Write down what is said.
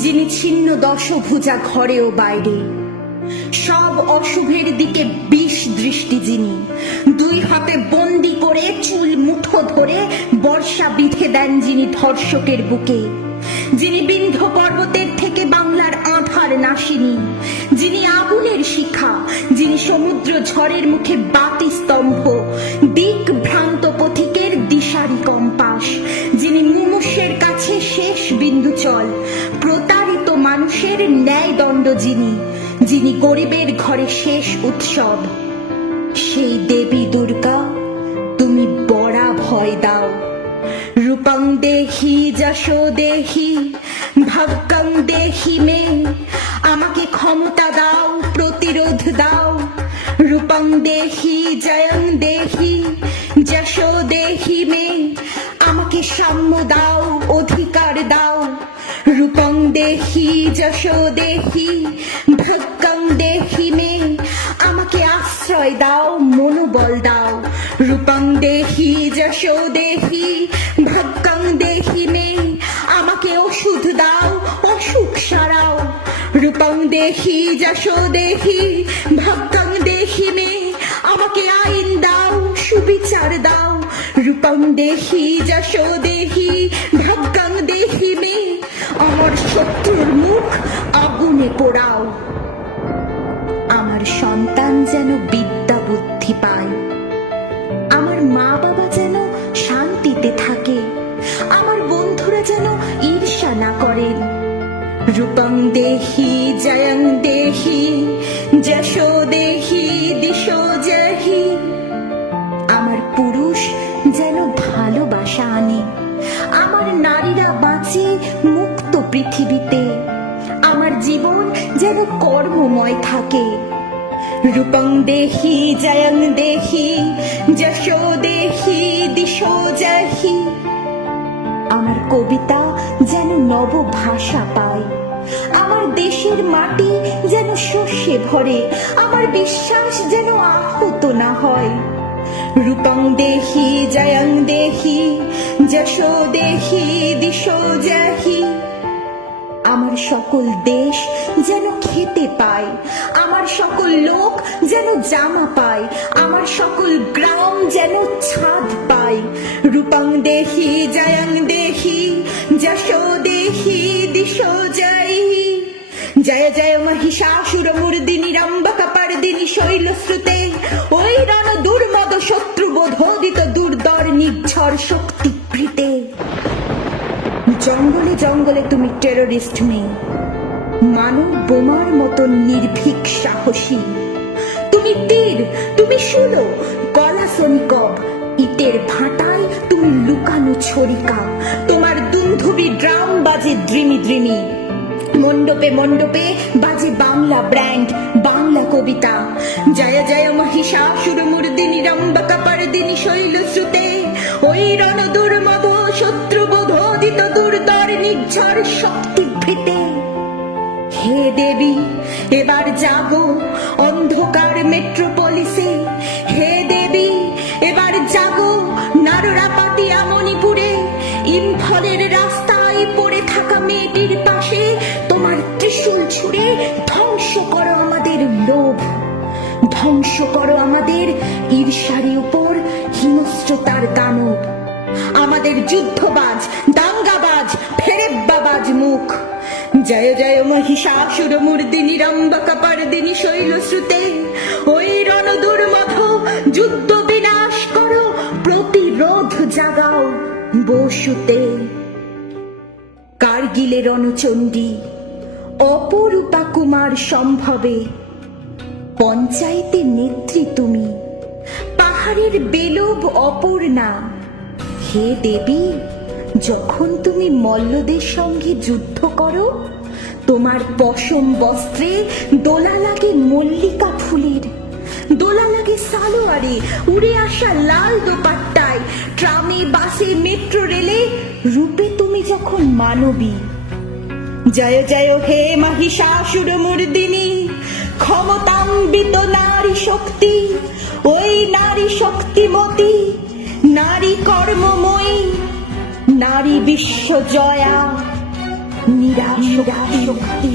যিনি ছিন্ন দশভুজা ঘরে ও বাইরে, সব অশুভের দিকে বিষ দৃষ্টি যিনি, দুই হাতে বন্দি করে চুল মুঠো ধরে বর্ষা বিধে দেন যিনি ধর্ষকের বুকে, যিনি বিন্ধ্য পর্বতের থেকে বাংলার আঁধার নাশিনী, যিনি আগুনের শিখা, যিনি সমুদ্র ঝড়ের মুখে বাতি স্তম্ভ, দিক ভ্রান্ত পথিকের দিশারি কম্পাস, যিনি মুমূর্ষের কাছে শেষ বিন্দু চল, প্রতারিত মানুষের ন্যায় দণ্ড যিনি, যিনি গরিবের ঘরে শেষ উৎসব, সেই দেবী দুর্গা তুমি বড়া ভয় দাও। রূপং দেহি যশো দেহি ভাগ্যং দেহি মে, আমাকে ক্ষমতা দাও, প্রতিরোধ দাও। রূপং দেহি জয়ং দেহি যশো দেহি মে, আমাকে সাম্য দাও, অধিকার দাও। রূপং দেহি যশো দেহি ভাগ্যং দেহি মে, আমাকে আশ্রয় দাও, মনোবল দাও। রূপং দেহি যশো দেহি ভাগ্যং দেহি মে, আমাকে ওষুধ দাও, অসুখ সারাও। রূপং দেহি যশো দেহি ভাগ্যং দেহি মে, আমাকে আইন দাও, সুবিচার দাও। রূপং দেহি যশো দেহি ভাগ্যং দেহি মে, আমার শত্রুর মুখ আগুনে পোড়াও। আমার সন্তান যেন বিদ্যা বুদ্ধি পায়, আমার মা বাবা যেন শান্তিতে থাকে, আমার বন্ধুরা যেন ঈর্ষা না করেন। রূপং দেহি জয়ং দেহি যশো দেহি দিশো জহি, আমার পুরুষ যেন ভালোবাসা আনে, আমার নারীরা বাঁচে মুক্ত পৃথিবীতে, আমার জীবন যেন কর্মময় থাকে। রূপং দেহি জয়ং দেহি যশো দেহি দিশো জহি, আমার কবিতা যেন নব ভাষা পায়, আমার দেশের মাটি যেন শস্যে ভরে, আমার বিশ্বাস যেন আহত না হয়। রূপং দেহি জয়ং দেহি যশো দেহি দিশো জহি, আমার সকল দেশ যেন খেতে পায়, আমার সকল লোক যেন জামা পায়, আমার সকল গ্রাম যেন ছাদ পায়। রূপং দেহি জয়ং দেহি যশো দেহি দিশো জহি, জয় জয় মহিষাসুর মূর্দিনী রম্ভকপর্দিনী শৈলশ্রুতে, ওই রণ দুর্মদ শত্রু বোধোদিত দুর্দর নির্ঝর শক্তিবৃতে। জঙ্গলে জঙ্গলে তুমি টেররিস্ট মেয়ে, মানব বোমার মতো নির্ভীক সাহসী। তুমি তীর, তুমি শূলো, কলাসনিকব, ইটের ভাটায় তুমি লুকানো ছড়িকা। তোমার দুন্ধুবি ড্রাম বাজে দ্রিমি দ্রিমি, মণ্ডপে মণ্ডপে বাজে বাংলা ব্র্যান্ড, বাংলা কবিতা। জয় জয় মহিষাসুর মূর্দিনী রম্ভকপর্দিনী শৈলশ্রুতে, ওই রণ দুর্মদ শত্রু বোধোদিত দুর্দর নির্ঝর শক্তিবৃতে। হে দেবী এবার জাগো অন্ধকার মেট্রোপলিসে, হে দেবী এবার জাগো নাররাপাটিয়া মণিপুরে, ইম্ফলের রাস্তায় পড়ে থাকা মেয়েটির পাশে তোমার ত্রিশূল ছুঁড়ে ধ্বংস করো আমাদের লোভ, ধ্বংস করো আমাদের ঈর্ষার উপর হিংস্রতার দানব, আমাদের যুদ্ধবাজ দাঙ্গাবাজ ফেরেব্বাবাজ মুখ। জয় জয় মহিষাসুর মূর্দিনী রম্ভকপর্দিনী শৈলশ্রুতে, ওই রণ দুর্মথ যুদ্ধ বিনাশ করো, প্রতিরোধ জাগাও বসুতে। কার্গিলে রণচণ্ডী অপরূপা কুমার সম্ভবে, পঞ্চায়েতে নেত্রী তুমি, পাহাড়ের বেলব অপর্ণা। হে দেবী যখন তুমি মল্লদের সঙ্গে যুদ্ধ করো, তোমার পশম বস্ত্রে দোলা লাগে মল্লিকা ফুলের, দোলা লাগে সালোয়ারে, উড়ে আসা লাল দোপাট্টায়, ট্রামে বাসে মেট্রো রেলে রূপে তুমি যখন মানবী। জয় জয় হে মহিষাসুর মূর্দিনী ক্ষমতাম্বিত নারী শক্তি, ওই নারী শক্তিমতী, নারী কর্মময়ী, নারী বিশ্বজয়া। নিরাশক্তি